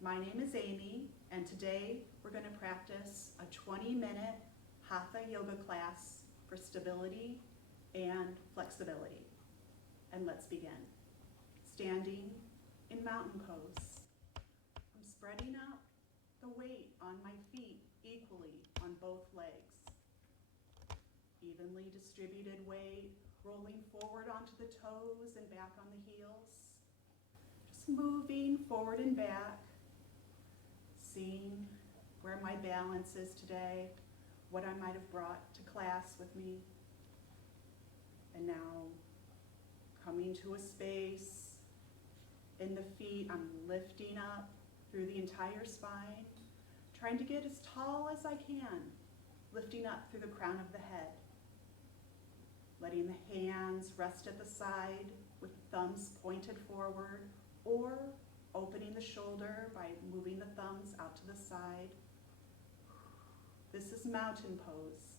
My name is Amy, and today we're going to practice a 20-minute Hatha yoga class for stability and flexibility. And let's begin. Standing in mountain pose. I'm spreading out the weight on my feet equally on both legs. Evenly distributed weight rolling forward onto the toes and back on the heels. Just moving forward and back, seeing where my balance is today, what I might have brought to class with me. And now coming to a space in the feet, I'm lifting up through the entire spine, trying to get as tall as I can, lifting up through the crown of the head. Letting the hands rest at the side with thumbs pointed forward, or opening the shoulder by moving the thumbs out to the side. This is mountain pose,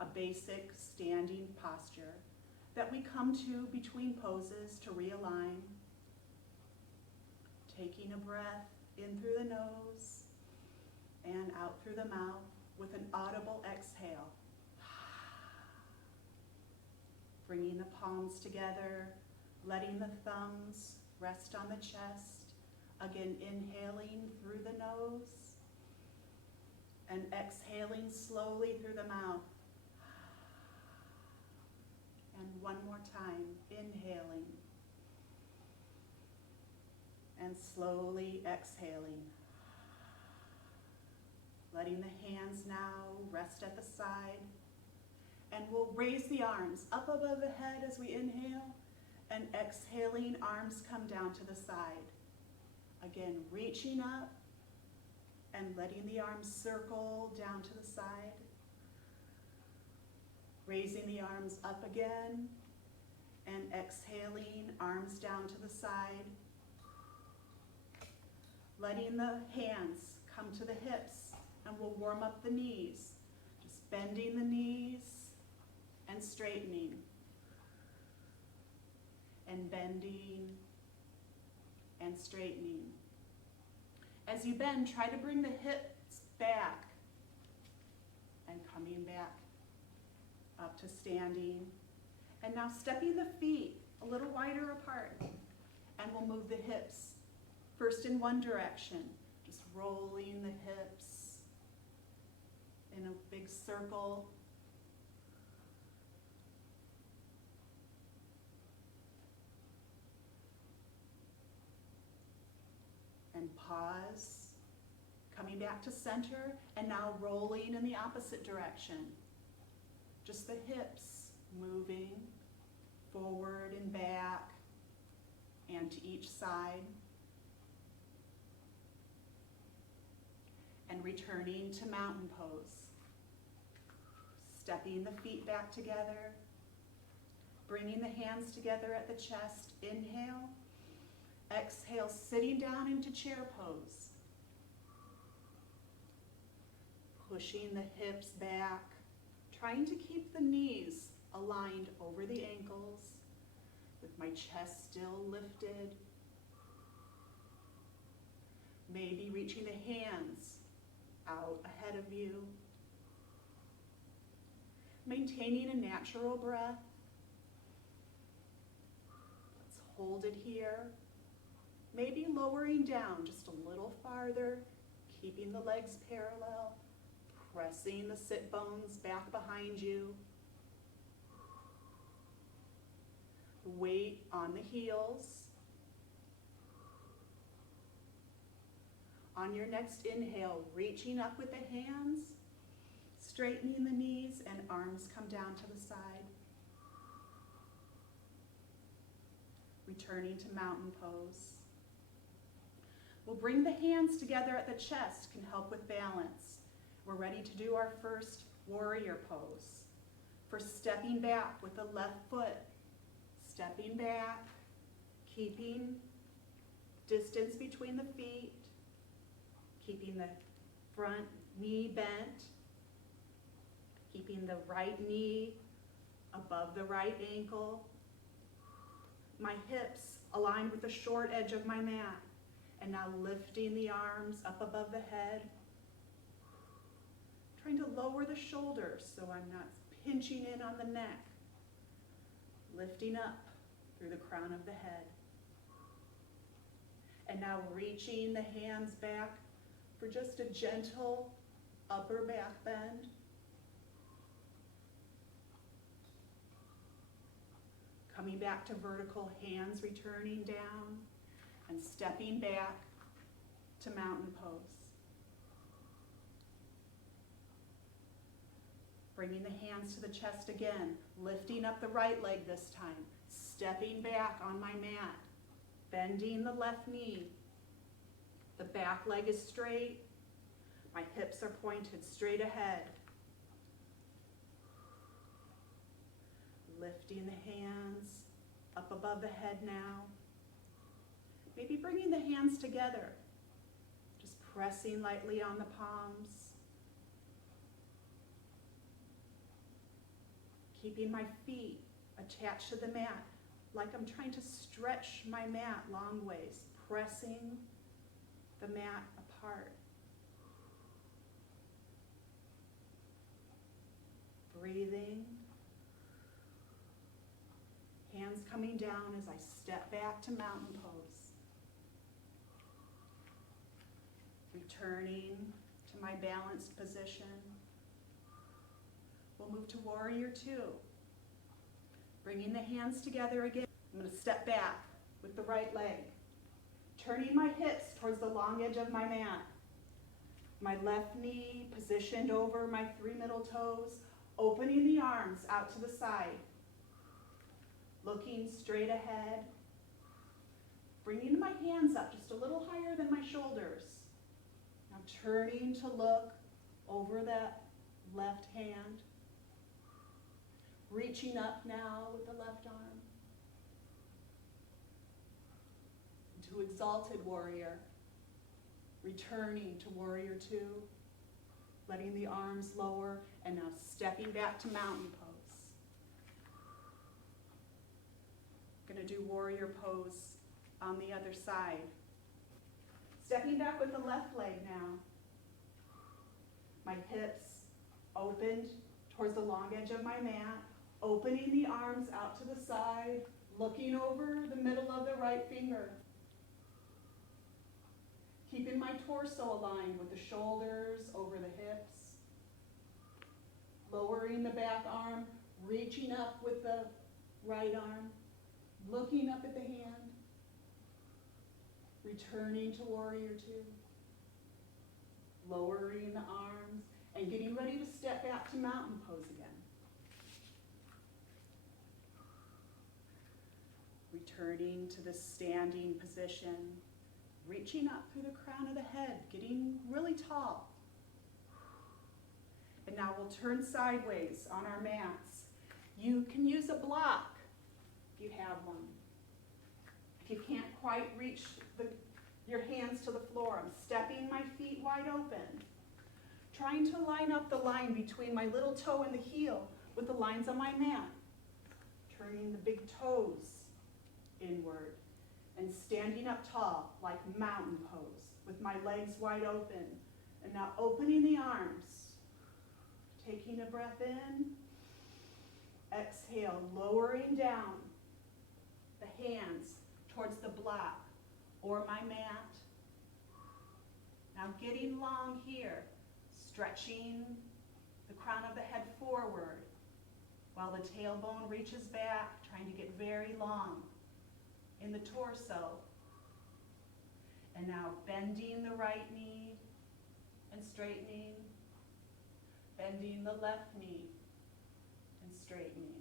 a basic standing posture that we come to between poses to realign. Taking a breath in through the nose and out through the mouth with an audible exhale. Bringing the palms together, letting the thumbs rest on the chest. Again, inhaling through the nose and exhaling slowly through the mouth. And one more time, inhaling and slowly exhaling. Letting the hands now rest at the side. And we'll raise the arms up above the head as we inhale, and exhaling, arms come down to the side. Again, reaching up and letting the arms circle down to the side. Raising the arms up again and exhaling, arms down to the side. Letting the hands come to the hips, and we'll warm up the knees. Just bending the knees and straightening, and bending and straightening. As you bend, try to bring the hips back and coming back up to standing. And now stepping the feet a little wider apart, and we'll move the hips first in one direction, just rolling the hips in a big circle. And pause, coming back to center, and now rolling in the opposite direction. Just the hips moving forward and back and to each side. And returning to mountain pose. Stepping the feet back together, bringing the hands together at the chest, inhale. Exhale, sitting down into chair pose. Pushing the hips back, trying to keep the knees aligned over the ankles, with my chest still lifted. Maybe reaching the hands out ahead of you. Maintaining a natural breath. Let's hold it here. Maybe lowering down just a little farther, keeping the legs parallel, pressing the sit bones back behind you. Weight on the heels. On your next inhale, reaching up with the hands, straightening the knees, and arms come down to the side. Returning to mountain pose. We'll bring the hands together at the chest, can help with balance. We're ready to do our first warrior pose. For stepping back with the left foot, stepping back, keeping distance between the feet, keeping the front knee bent, keeping the right knee above the right ankle, my hips aligned with the short edge of my mat, And now lifting the arms up above the head. Trying to lower the shoulders so I'm not pinching in on the neck. Lifting up through the crown of the head. And now reaching the hands back for just a gentle upper back bend. Coming back to vertical, hands returning down and stepping back to mountain pose. Bringing the hands to the chest again, lifting up the right leg this time, stepping back on my mat, bending the left knee. The back leg is straight, my hips are pointed straight ahead. Lifting the hands up above the head now. Maybe bringing the hands together, just pressing lightly on the palms. Keeping my feet attached to the mat, like I'm trying to stretch my mat long ways, pressing the mat apart. Breathing. Hands coming down as I step back to mountain pose. Returning to my balanced position. We'll move to warrior two. Bringing the hands together again. I'm going to step back with the right leg. Turning my hips towards the long edge of my mat. My left knee positioned over my 3 middle toes. Opening the arms out to the side. Looking straight ahead. Bringing my hands up just a little higher than my shoulders. Now turning to look over that left hand. Reaching up now with the left arm. To exalted warrior. Returning to warrior two. Letting the arms lower and now stepping back to mountain pose. Going to do warrior pose on the other side. Stepping back with the left leg now. My hips opened towards the long edge of my mat. Opening the arms out to the side. Looking over the middle of the right finger. Keeping my torso aligned with the shoulders over the hips. Lowering the back arm. Reaching up with the right arm. Looking up at the hand, returning to warrior two, lowering the arms, and getting ready to step back to mountain pose again. Returning to the standing position, reaching up through the crown of the head, getting really tall. And now we'll turn sideways on our mats. You can use a block if you have one. If you can't quite reach your hands to the floor, I'm stepping my feet wide open. Trying to line up the line between my little toe and the heel with the lines on my mat. Turning the big toes inward and standing up tall like mountain pose with my legs wide open. And now opening the arms. Taking a breath in. Exhale, lowering down the hands towards the block or my mat. Now getting long here, stretching the crown of the head forward while the tailbone reaches back, trying to get very long in the torso. And now bending the right knee and straightening, bending the left knee and straightening.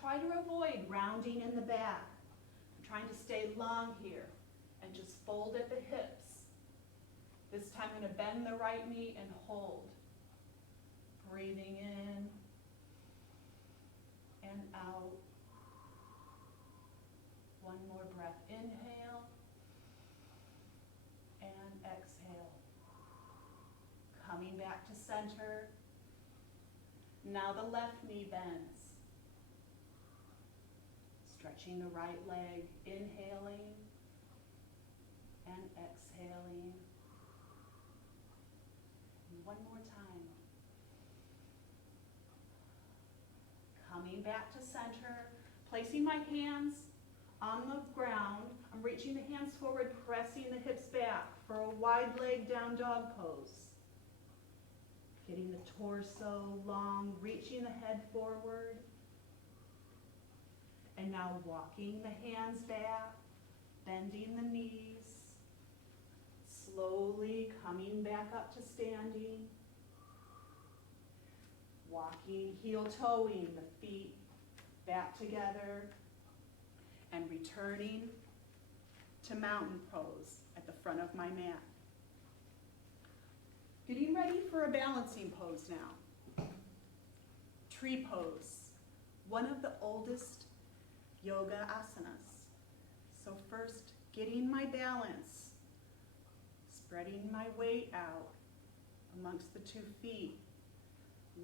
Try to avoid rounding in the back. I'm trying to stay long here and just fold at the hips. This time I'm going to bend the right knee and hold. Breathing in and out. One more breath. Inhale and exhale. Coming back to center. Now the left knee bends. Stretching the right leg, inhaling And exhaling. And one more time. Coming back to center, placing my hands on the ground. I'm reaching the hands forward, pressing the hips back for a wide leg down dog pose. Getting the torso long, reaching the head forward. And now walking the hands back, bending the knees, slowly coming back up to standing. Walking, heel toeing the feet back together and returning to mountain pose at the front of my mat. Getting ready for a balancing pose now. Tree pose, one of the oldest yoga asanas. So first, getting my balance, spreading my weight out amongst the 2 feet,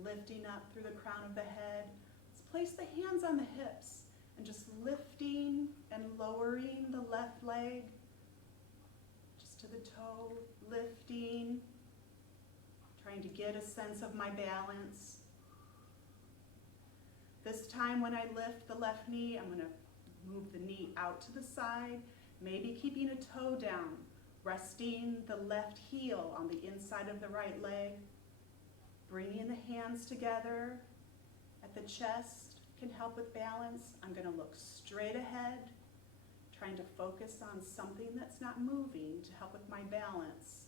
lifting up through the crown of the head. Let's place the hands on the hips and just lifting and lowering the left leg just to the toe, lifting, trying to get a sense of my balance. This time when I lift the left knee, I'm going to move the knee out to the side, maybe keeping a toe down, resting the left heel on the inside of the right leg, bringing the hands together at the chest can help with balance. I'm going to look straight ahead, trying to focus on something that's not moving to help with my balance.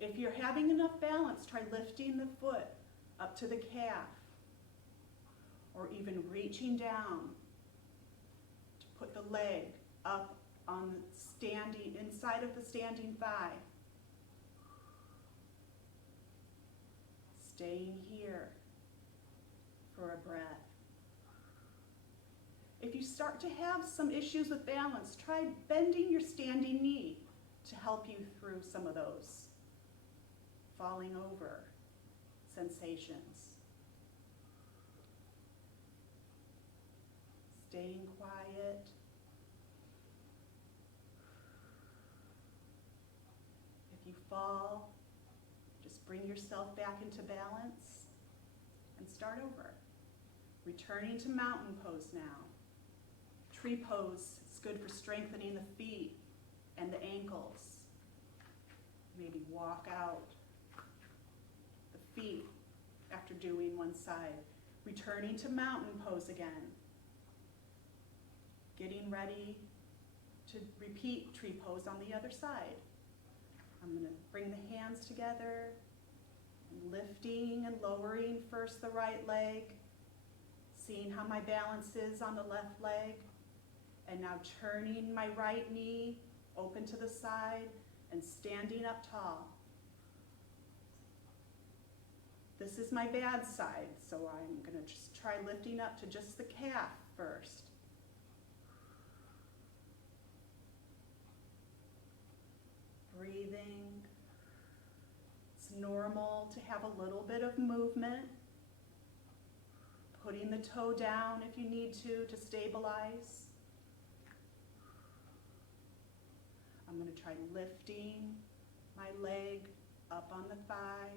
If you're having enough balance, try lifting the foot up to the calf, or even reaching down to put the leg up on standing, inside of the standing thigh. Staying here for a breath. If you start to have some issues with balance, try bending your standing knee to help you through some of those falling over sensations. Staying quiet. If you fall, just bring yourself back into balance and start over. Returning to mountain pose now. Tree pose is good for strengthening the feet and the ankles. Maybe walk out the feet after doing one side. Returning to mountain pose again. Getting ready to repeat tree pose on the other side. I'm going to bring the hands together, and lifting and lowering first the right leg, seeing how my balance is on the left leg, and now turning my right knee open to the side and standing up tall. This is my bad side, so I'm going to just try lifting up to just the calf first. Breathing. It's normal to have a little bit of movement. Putting the toe down if you need to stabilize. I'm going to try lifting my leg up on the thigh.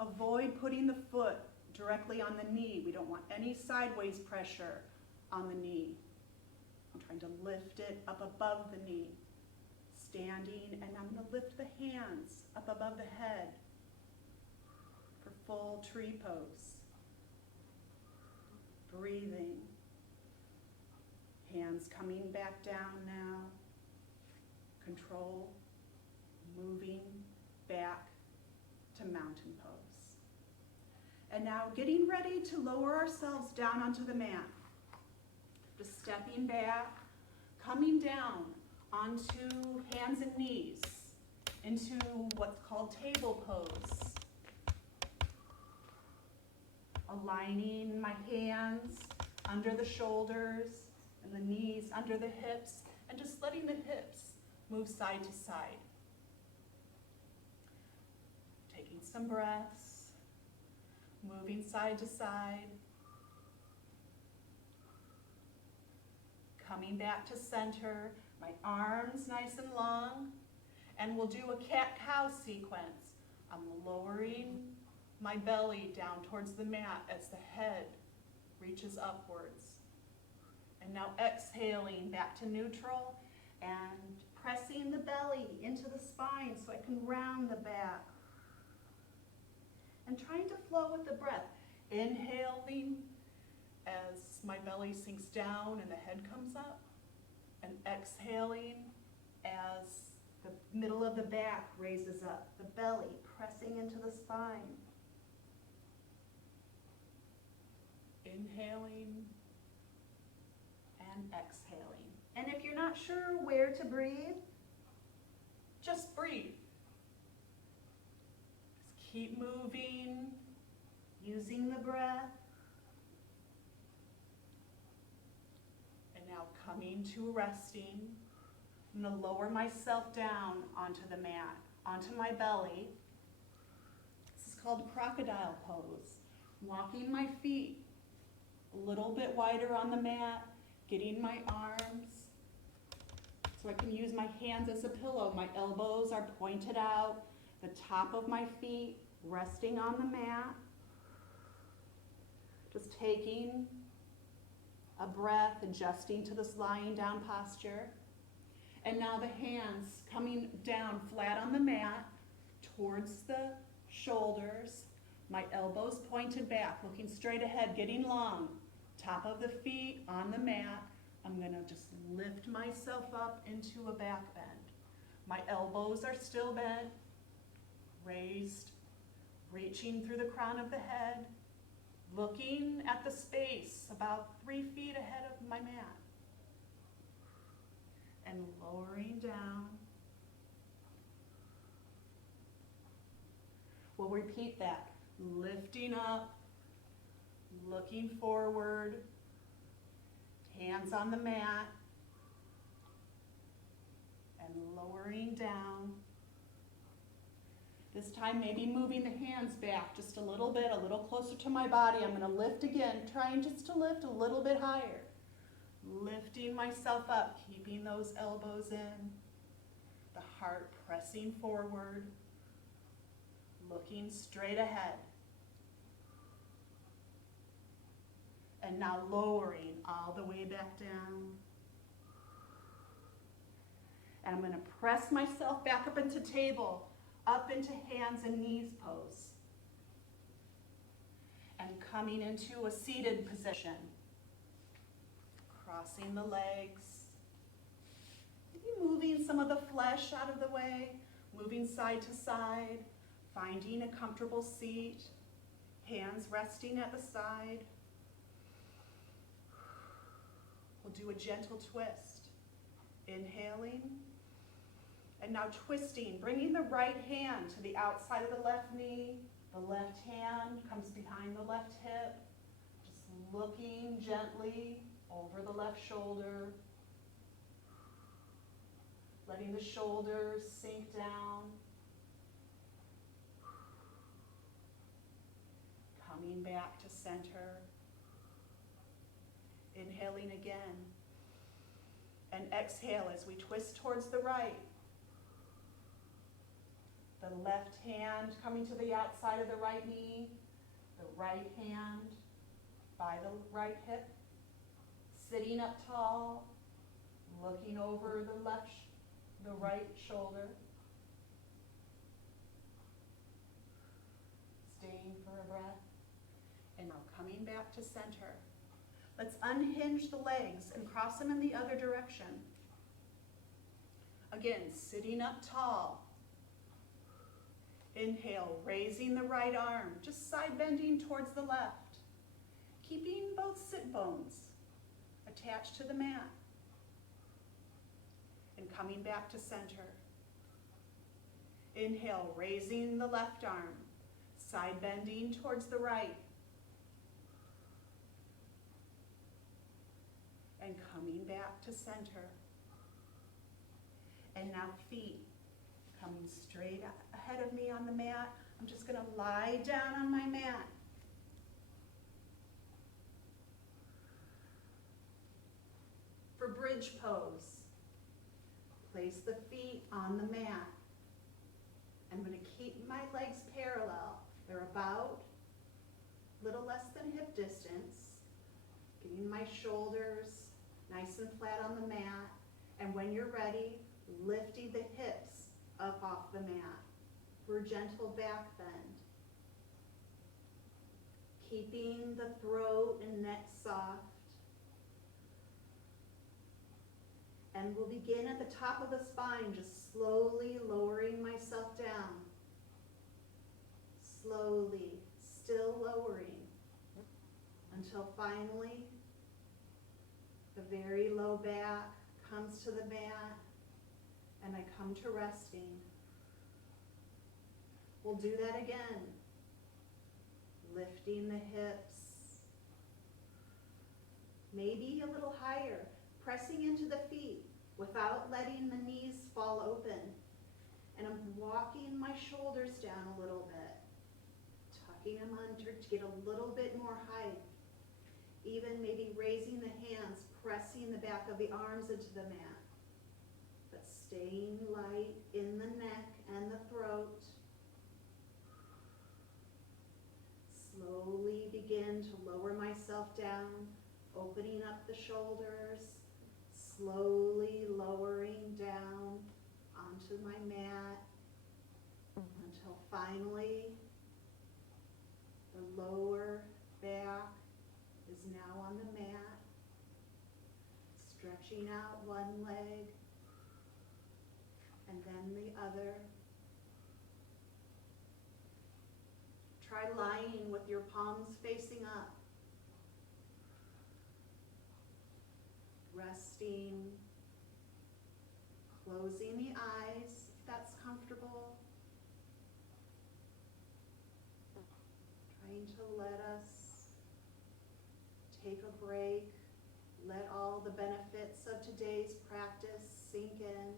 Avoid putting the foot directly on the knee. We don't want any sideways pressure on the knee. I'm trying to lift it up above the knee. Standing, and I'm going to lift the hands up above the head for full tree pose. Breathing. Hands coming back down now. Control. Moving back to mountain pose. And now getting ready to lower ourselves down onto the mat. Just stepping back, coming down onto hands and knees into what's called table pose. Aligning my hands under the shoulders and the knees under the hips, and just letting the hips move side to side. Taking some breaths, moving side to side. coming back to center, my arms nice and long, and we'll do a cat-cow sequence. I'm lowering my belly down towards the mat as the head reaches upwards. And now exhaling back to neutral and pressing the belly into the spine so I can round the back. And trying to flow with the breath. Inhaling as my belly sinks down and the head comes up. And exhaling as the middle of the back raises up. The belly pressing into the spine. Inhaling and exhaling. And if you're not sure where to breathe, just breathe. Just keep moving, using the breath. And now coming to resting. I'm going to lower myself down onto the mat, onto my belly. This is called Crocodile Pose. Walking my feet a little bit wider on the mat, getting my arms so I can use my hands as a pillow. My elbows are pointed out, the top of my feet resting on the mat. Just taking a breath, adjusting to this lying down posture. And now the hands coming down flat on the mat towards the shoulders. My elbows pointed back, looking straight ahead, getting long. Top of the feet on the mat. I'm going to just lift myself up into a back bend. My elbows are still bent, raised, reaching through the crown of the head, looking at the space about 3 feet ahead of my mat. And lowering down. We'll repeat that. Lifting up, looking forward, hands on the mat, and lowering down. This time maybe moving the hands back just a little bit, a little closer to my body. I'm going to lift again, trying just to lift a little bit higher. Lifting myself up, keeping those elbows in, the heart pressing forward, looking straight ahead. And now lowering all the way back down. And I'm going to press myself back up into table, up into hands and knees pose. And coming into a seated position. Crossing the legs. Maybe moving some of the flesh out of the way, moving side to side, finding a comfortable seat, hands resting at the side. We'll do a gentle twist. Inhaling. And now twisting, bringing the right hand to the outside of the left knee. The left hand comes behind the left hip. Just looking gently over the left shoulder. Letting the shoulders sink down. Coming back to center. Inhaling again. And exhale as we twist towards the right. The left hand coming to the outside of the right knee. The right hand by the right hip. Sitting up tall. Looking over the right shoulder. Staying for a breath. And now coming back to center. Let's unhinge the legs and cross them in the other direction. Again, sitting up tall. Inhale, raising the right arm, just side bending towards the left. Keeping both sit bones attached to the mat. And coming back to center. Inhale, raising the left arm, side bending towards the right. And coming back to center. And now feet coming straight ahead of me on the mat. I'm just going to lie down on my mat. For bridge bridge pose. Place the feet on the mat. I'm going to keep my legs parallel. They're about a little less than hip distance. Getting my shoulders nice and flat on the mat. And when you're ready, lifting the hips up off the mat for a gentle back bend. Keeping the throat and neck soft. And we'll begin at the top of the spine, just slowly lowering myself down. Slowly, still lowering, until finally the very low back comes to the mat and I come to resting. We'll do that again. Lifting the hips, maybe a little higher, pressing into the feet without letting the knees fall open. And I'm walking my shoulders down a little bit, tucking them under to get a little bit more height. Even maybe raising the hands, pressing the back of the arms into the mat, but staying light in the neck and the throat. Slowly begin to lower myself down, opening up the shoulders, slowly lowering down onto my mat until finally the lower back is now on the mat, stretching out one leg and then the other. Try lying with your palms facing up. Resting, closing the eyes if that's comfortable. Trying to let us take a break, let all the benefits of today's practice sink in.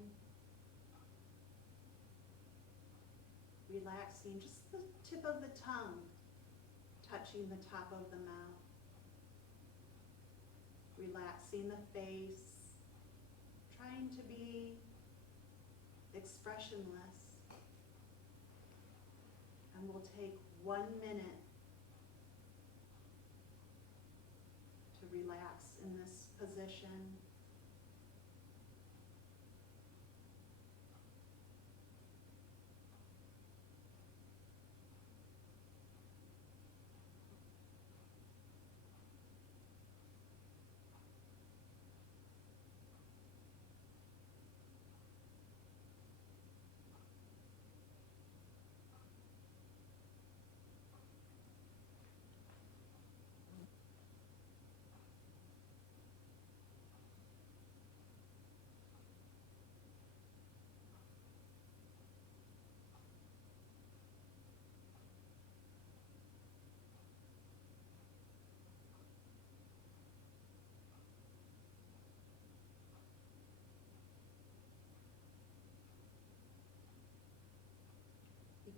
Relaxing just the tip of the tongue, touching the top of the mouth. Relaxing the face, trying to be expressionless. And we'll take 1 minute to relax in this position.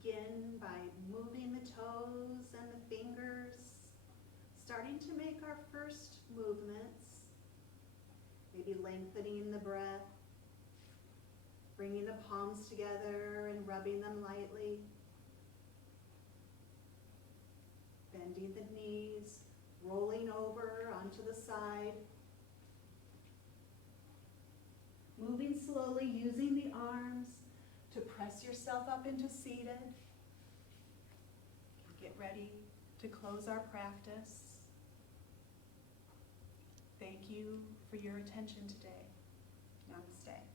Begin by moving the toes and the fingers, starting to make our first movements, maybe lengthening the breath, bringing the palms together and rubbing them lightly, bending the knees, rolling over onto the side, moving slowly, using the arms to press yourself up into seated. Get ready to close our practice. Thank you for your attention today. Namaste.